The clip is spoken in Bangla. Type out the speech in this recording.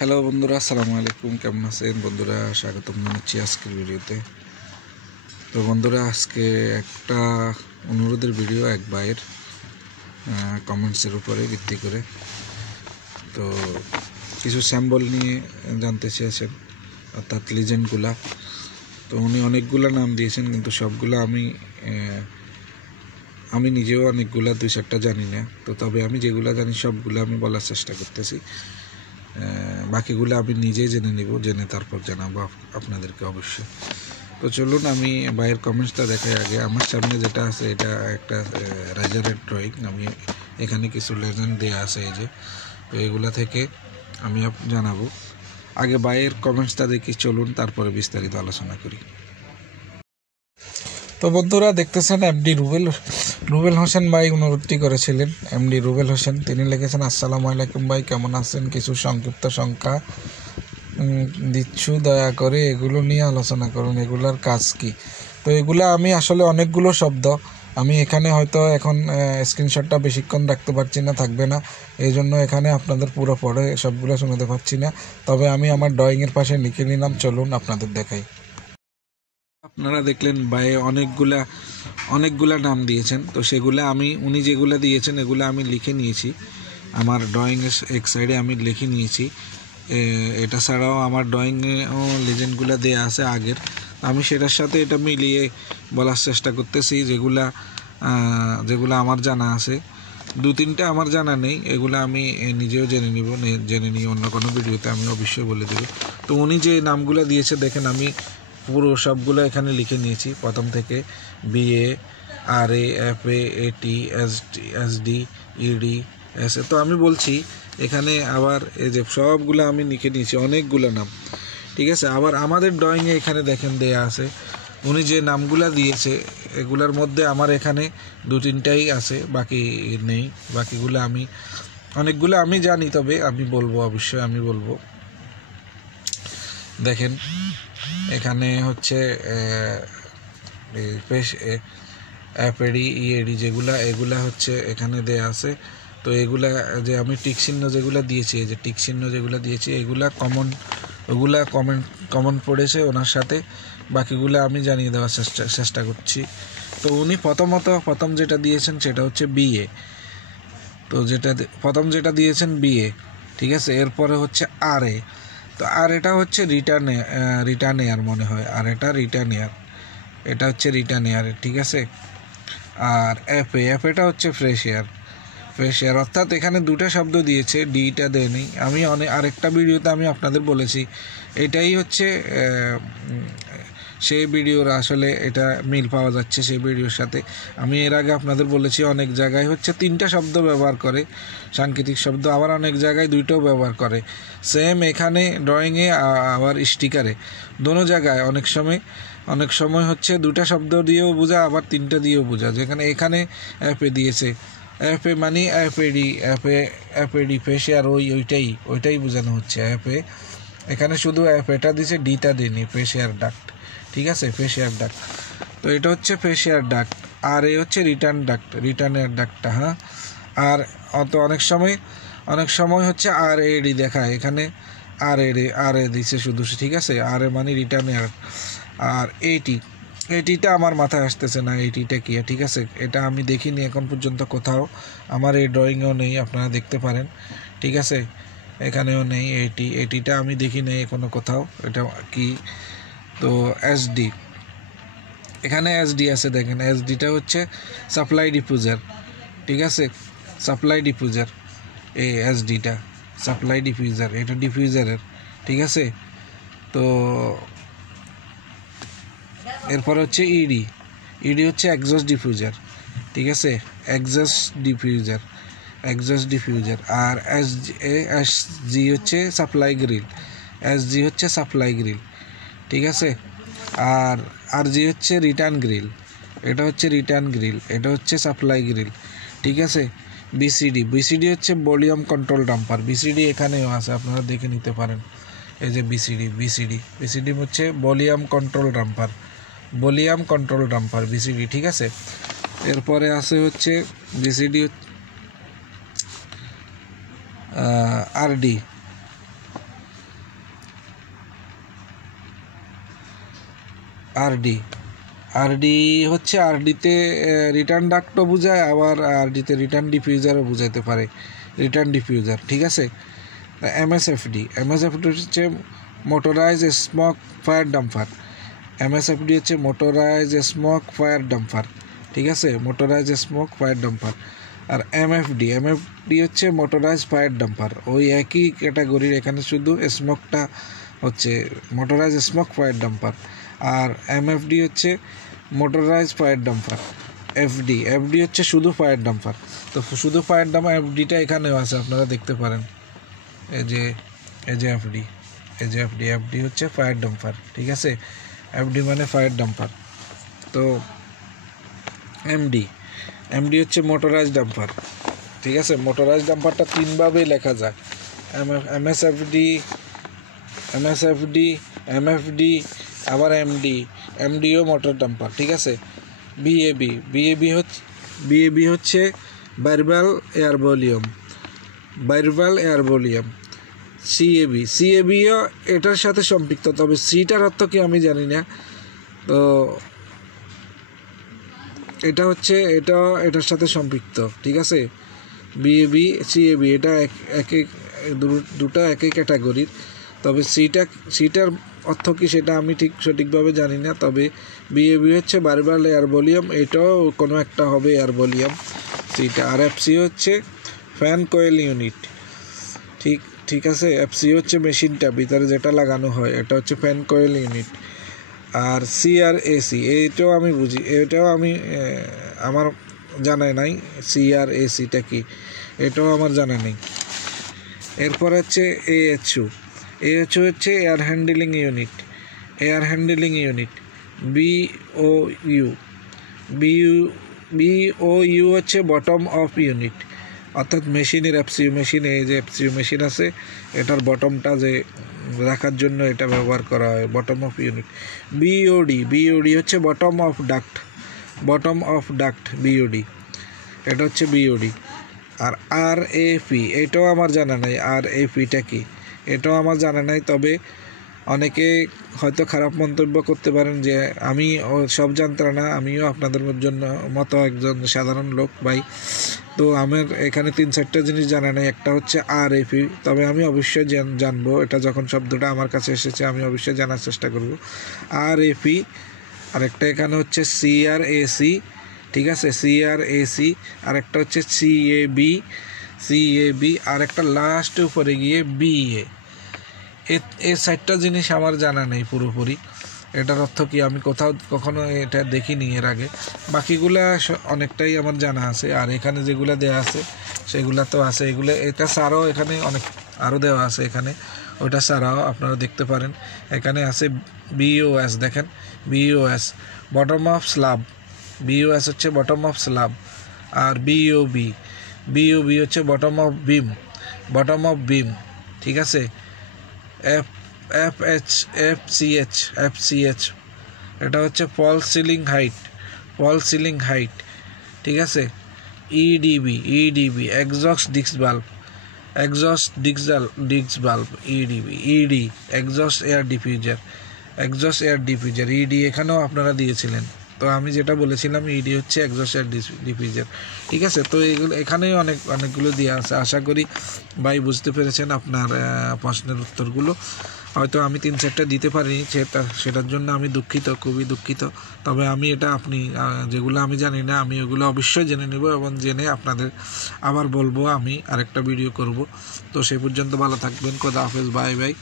হ্যালো বন্ধুরা, আসসালামু আলাইকুম। কেমন আছেন বন্ধুরা? স্বাগতম জানাচ্ছি আজকের ভিডিওতে। তো বন্ধুরা, আজকে একটা অনুরোধের ভিডিও এক ভাইয়ের কমেন্টসের উপরে ভিত্তি করে। তো কিছু স্যাম্পল নিয়ে জানতে চেয়েছেন, অর্থাৎ লিজেন্ডগুলা। তো উনি অনেকগুলা নাম দিয়েছেন, কিন্তু সবগুলো আমি নিজেও অনেকগুলা 2-4টা জানি না। তো তবে আমি যেগুলো জানি সবগুলো আমি বলার চেষ্টা করতেছি। বাকিগুলো আমি নিজেই জেনে নিব, জেনে তারপর জানাবো আপনাদেরকে অবশ্যই। তো চলুন আমি বাইরের কমেন্টসটা দেখাই আগে। আমার সামনে যেটা আছে এটা একটা রাজারের ড্রয়িং। আমি এখানে কিছু লেজেন্ড দেওয়া আছে এই যে, তো এগুলা থেকে আমি জানাবো। আগে বাইরের কমেন্টসটা দেখি, চলুন তারপরে বিস্তারিত আলোচনা করি। তো বন্ধুরা দেখতেছেন, এমডি রুবেল হোসেন ভাই অনুরোধটি করেছিলেন। এমডি রুবেল হোসেন তিনি লিখেছেন, আসসালামু আলাইকুম ভাই, কেমন আছেন? কিছু সংক্ষিপ্ত সংখ্যা দিচ্ছু, দয়া করে এগুলো নিয়ে আলোচনা করুন। এগুলার কাজ কি? তো এগুলা আমি আসলে অনেকগুলো শব্দ আমি এখানে হয়তো এখন স্ক্রিনশটটা বেশিক্ষণ রাখতে পারছি না, থাকবে না, এই জন্য এখানে আপনাদের পুরো পড়ে সবগুলো শোনাতে পারছি না। তবে আমি আমার ড্রয়িংয়ের পাশে লিখে নিলাম, চলুন আপনাদের দেখাই। আপনারা দেখলেন ভাই অনেকগুলা নাম দিয়েছেন। তো সেগুলো উনি যেগুলো দিয়েছেন এগুলো আমি লিখে নিয়েছি আমার ড্রয়িংয়ের এক সাইডে, আমি লিখে নিয়েছি। এটা ছাড়াও আমার ড্রয়িংয়েও লেজেন্ডগুলো দেওয়া আছে আগের। আমি সেটার সাথে এটা মিলিয়ে বলার চেষ্টা করতেছি যেগুলো আমার জানা আছে। 2-3টা আমার জানা নেই, এগুলো আমি নিজেও জেনে নিই অন্য কোনো ভিডিওতে আমি অবশ্যই বলে দেব। তো উনি যে নামগুলো দিয়েছে দেখেন, আমি পুরো সবগুলো এখানে লিখে নিয়েছি প্রথম থেকে। BA, RA, FA, AT, SD, ED, SA। তো আমি বলছি এখানে আবার এই যে সবগুলো আমি লিখে নিয়েছি, অনেকগুলো নাম, ঠিক আছে। আবার আমাদের ড্রয়িংয়ে এখানে দেখেন দেয়া আছে, উনি যে নামগুলো দিয়েছে এগুলোর মধ্যে আমার এখানে 2-3টাই আছে, বাকি নেই। বাকিগুলো অনেকগুলো আমি জানি, তবে আমি বলবো, অবশ্যই আমি বলবো। দেখেন এখানে হচ্ছে অ্যাপেডি, EAD এগুলা হচ্ছে এখানে দেয়া আছে। তো এগুলা যে আমি টিক চিহ্ন যেগুলো দিয়েছি, এই যে টিক চিহ্ন যেগুলো দিয়েছি এগুলা কমন পড়েছে ওনার সাথে। বাকিগুলো আমি জানিয়ে দেওয়ার চেষ্টা করছি। তো উনি প্রথম যেটা দিয়েছেন সেটা হচ্ছে BA। তো প্রথম যেটা দিয়েছেন BA, ঠিক আছে। এরপরে হচ্ছে RA। তো আর এটা হচ্ছে রিটার্ন এয়ার মনে হয়, আর এটা রিটার্ন এয়ার, এটা হচ্ছে রিটার্ন এয়ার, ঠিক আছে। আর এটা হচ্ছে ফ্রেশ এয়ার, অর্থাৎ এখানে 2টা শব্দ দিয়েছে, ডিটা দেয়নি। আমি আরেকটা ভিডিওতে আমি আপনাদের বলেছি এটাই হচ্ছে সেই ভিডিওর আসলে এটা মিল পাওয়া যাচ্ছে সেই ভিডিওর সাথে। আমি এর আগে আপনাদের বলেছি অনেক জায়গায় হচ্ছে 3টা শব্দ ব্যবহার করে, সাংকেতিক শব্দ, আবার অনেক জায়গায় 2টাও ব্যবহার করে। সেম এখানে ড্রয়িংয়ে আবার স্টিকারে, দোনো জায়গায় অনেক সময় হচ্ছে 2টা শব্দ দিয়েও বোঝা, আবার 3টা দিয়েও বোঝা। যেখানে এখানে অ্যাপে দিয়েছে, অ্যাপে মানে অ্যাপেডি ফেসিয়ার ওইটাই বোঝানো হচ্ছে অ্যাপে। এখানে শুধু এটা দিছে, ডিটা দেয়নি, ফেসিয়ার ডাক্ট, ঠিক আছে, ফেসিয়ার ডাক্ট। তো এটা হচ্ছে ফেসিয়ার ডাক্ট, আর এ হচ্ছে রিটার্নের ডাক্টটা, হ্যাঁ। আর অনেক সময় হচ্ছে RAD দেখায়, এখানে আর এ দিছে শুধু, ঠিক আছে। আর এ মানে রিটার্নের। আর এইটিটা আমার মাথায় আসতেছে না, এইটিটা কি, ঠিক আছে। এটা আমি দেখিনি এখন পর্যন্ত কোথাও, আমার এই ড্রয়িংয়েও নেই, আপনারা দেখতে পারেন, ঠিক আছে। এখানেও নেই এইটিটা, আমি দেখি নেই এখনো কোথাও, এটা কি। তো SD, এখানে SD আছে, দেখেন SDটা হচ্ছে সাপ্লাই ডিফিউজার, ঠিক আছে, সাপ্লাই ডিফিউজার। এই SDটা সাপ্লাই ডিফিউজার, এটা ডিফিউজারের, ঠিক আছে। তো এরপর হচ্ছে ED হচ্ছে এক্সস্ট ডিফিউজার, ঠিক আছে, এক্সস্ট ডিফিউজার। আর SG হচ্ছে সাপ্লাই গ্রিল, ঠিক আছে। আর RG হচ্ছে রিটার্ন গ্রিল, এটা হচ্ছে রিটার্ন গ্রিল, এটা হচ্ছে সাপ্লাই গ্রিল, ঠিক আছে। BCD হচ্ছে ভলিউম কন্ট্রোল ডাম্পার, BCD এখানেও আছে, আপনারা দেখে নিতে পারেন। এই যে BCD হচ্ছে ভলিউম কন্ট্রোল ডাম্পার, BCD, ঠিক আছে। এরপরে আছে হচ্ছে BCD RD, আরডি আরডি হচ্ছে আরডিতে রিটার্ন ডাক্টও বোঝায়, আবার আরডিতে রিটার্ন ডিফিউজারও বোঝাইতে পারে, রিটার্ন ডিফিউজার। ঠিক আছে, এমএসএফডি হচ্ছে মোটরাইজ স্মোক ফায়ার ডাম্পার। এমএসএফডি হচ্ছে মোটরাইজ স্মোক ফায়ার ডাম্পার। ঠিক আছে, মোটরাইজ স্মোক ফায়ার ডাম্পার। আর এমএফডি হচ্ছে মোটরাইজ ফায়ার ডাম্পার, ওই একই ক্যাটাগরির, এখানে শুধু স্মোকটা হচ্ছে মোটরাইজ স্মোক ফায়ার ডাম্পার। আর এমএফডি হচ্ছে মোটরাইজ ফায়ার ডাম্পার। এফডি হচ্ছে শুধু ফায়ার ডাম্পার। তো শুধু ফায়ার ডাম্পার এফডিটা এখানেও আছে, আপনারা দেখতে পারেন, এই যে এফডি হচ্ছে ফায়ার ডাম্পার। ঠিক আছে, এফডি মানে ফায়ার ডাম্পার। তো এমডি হচ্ছে মোটরাইজ ডাম্পার। ঠিক আছে, মোটরাইজ ডাম্পারটা তিনভাবেই লেখা যায়, এমএফডি আবার এমডিও মোটর ডাম্পার। ঠিক আছে, বিএবি হচ্ছে ভার্বাল এয়ার ভলিউম। সিএবিও এটার সাথে সম্পৃক্ত, তবে সিটার অর্থ কি আমি জানি না। তো এটা হচ্ছে এটার সাথে সম্পৃক্ত। ঠিক আছে, বিএবি সিএবি এটা দুটো একই ক্যাটাগরির, তবে সিটার অর্থ কি সেটা আমি সঠিকভাবে জানি না। তবে বিএবি হচ্ছে ভার্বাল এয়ার ভলিউম, এটাও কোনো একটা হবে এয়ার ভলিউম সিটা। আর এফসি হচ্ছে ফ্যান কয়েল ইউনিট। ঠিক আছে, এফসি হচ্ছে মেশিনটা ভিতরে যেটা লাগানো হয়, এটা হচ্ছে ফ্যান কয়েল ইউনিট। আর সিআরএসি এইটাও আমি বুঝি, এটাও আমি আমার জানা নাই সিআরএসিটা কি, এটাও আমার জানা নেই। এরপর হচ্ছে এএচইউ হচ্ছে এয়ার হ্যান্ডলিং ইউনিট। বিওইউ হচ্ছে বটম অফ ইউনিট, অর্থাৎ মেশিনের মেশিনে এই যে এফসিইউ মেশিন আছে, এটার বটমটা যে রাখার জন্য এটা ব্যবহার করা হয়, বটম অফ ইউনিট। বিওডি হচ্ছে বটম অফ ডাক্ট বিওডি, এটা হচ্ছে বিওডি। আর আরএফই এটাও আমার জানা নাই, আরএফইটা কি এটাও আমার জানা নাই। তবে অনেকে হয়তো খারাপ মন্তব্য করতে পারেন যে আমি সব জানতাম না, আমিও আপনাদের জন্য মতো একজন সাধারণ লোক ভাই। তো আমার এখানে 3-4টা জিনিস জানা নেই। একটা হচ্ছে আরএফই, তবে আমি অবশ্যই জানবো, এটা যখন শব্দটা আমার কাছে এসেছে আমি অবশ্যই জানার চেষ্টা করব। আরএফই, আরেকটা এখানে হচ্ছে সিআরএসি। ঠিক আছে, সিআরএসি, আরেকটা হচ্ছে সিএবি, আর একটা লাস্ট উপরে গিয়ে বিএ। এই 4টা জিনিস আমার জানা নেই পুরোপুরি, এটার অর্থ কি আমি কখনো এটা দেখিনি এর আগে। বাকিগুলা অনেকটাই আমার জানা আছে। আর এখানে যেগুলো দেওয়া আছে সেগুলো তো আছে, এটা ছাড়াও এখানে অনেক আরও দেওয়া আছে, এখানে ওইটা ছাড়াও আপনারা দেখতে পারেন। এখানে আছে বিওএস, দেখেন BOS bottom of slab, BOS হচ্ছে বটম অফ স্ল্যাব। আর বিওবি হচ্ছে বটম অফ বিম। ঠিক আছে, এফসিএচ এটা হচ্ছে ফলস সিলিং হাইট। ঠিক আছে, ইডিবি এক্সস্ট ডিস্ক বাল্ব, ED exhaust air diffuser, ED এখানেও আপনারা দিয়েছিলেন। তো আমি যেটা বলেছিলাম ইডি হচ্ছে এক্সস্ট এয়ার ডিফিউজার। ঠিক আছে, তো এখানেই অনেকগুলো দেওয়া আছে। আশা করি ভাই বুঝতে পেরেছেন আপনার প্রশ্নের উত্তরগুলো। হয়তো আমি 3-4টা দিতে পারিনি, সেটার জন্য আমি খুবই দুঃখিত। তবে আমি এটা যেগুলো আমি জানি না আমি ওগুলো অবশ্যই জেনে নেব, এবং জেনে আপনাদের আবার বলবো, আমি আরেকটা ভিডিও করব। তো সেই পর্যন্ত ভালো থাকবেন, খোদা হাফেজ, বাই।